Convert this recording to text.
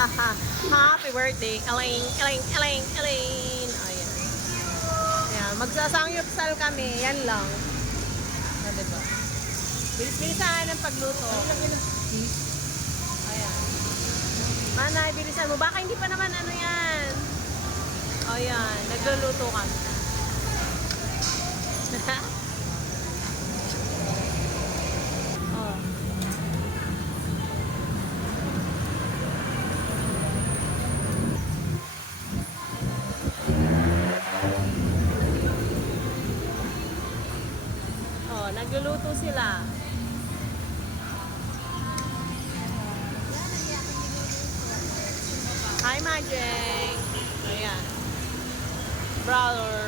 Happy birthday, Elaine, Elaine, Elaine, Elaine. Ayan. Ayan, magsasangyupsal kami. Yan lang. Ah, diba? Bilis-bilisan ng pagluto. Ayan. Manay, bilisan mo. Baka hindi pa naman ano yan. O yan, nagluluto kami. Oh. Oh, nagluluto sila. Hi, Magic. Ayan. Brother.